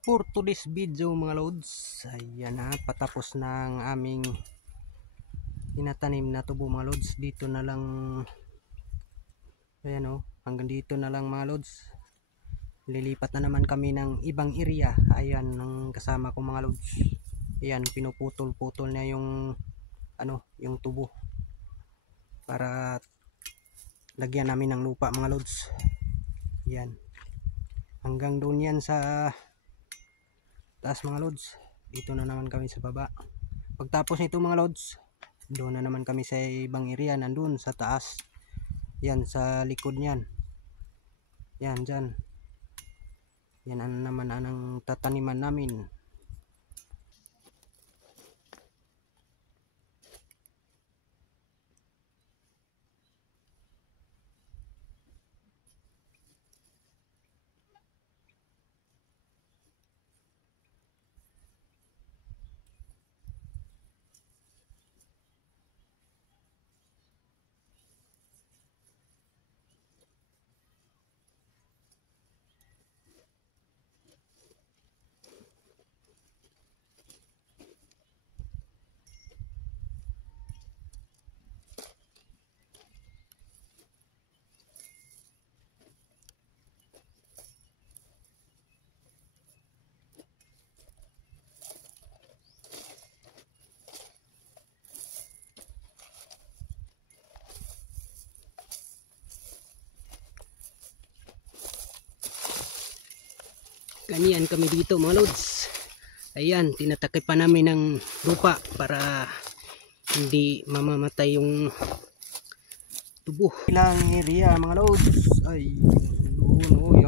for today's video mga lods, ayan na, patapos ng aming tinatanim na tubo mga lods. Dito na lang, ayan o, hanggang dito na lang mga lods. Lilipat na naman kami ng ibang area. Ayan ang kasama ko mga lods. Ayan, pinuputol-putol na yung yung tubo para lagyan namin ng lupa mga lods. Ayan, hanggang doon yan sa taas mga lods. Dito na naman kami sa baba. Pagtapos nito mga lods, doon na naman kami sa ibang area, nandun sa taas. Yan sa likod niyan. Yan dyan. Yan ang naman ang tataniman namin. Ganyan kami dito mga lods. Ayan, tinatakip pa namin ng lupa para hindi mamamatay yung tubo. Ilang area mga lods. Ay, doon,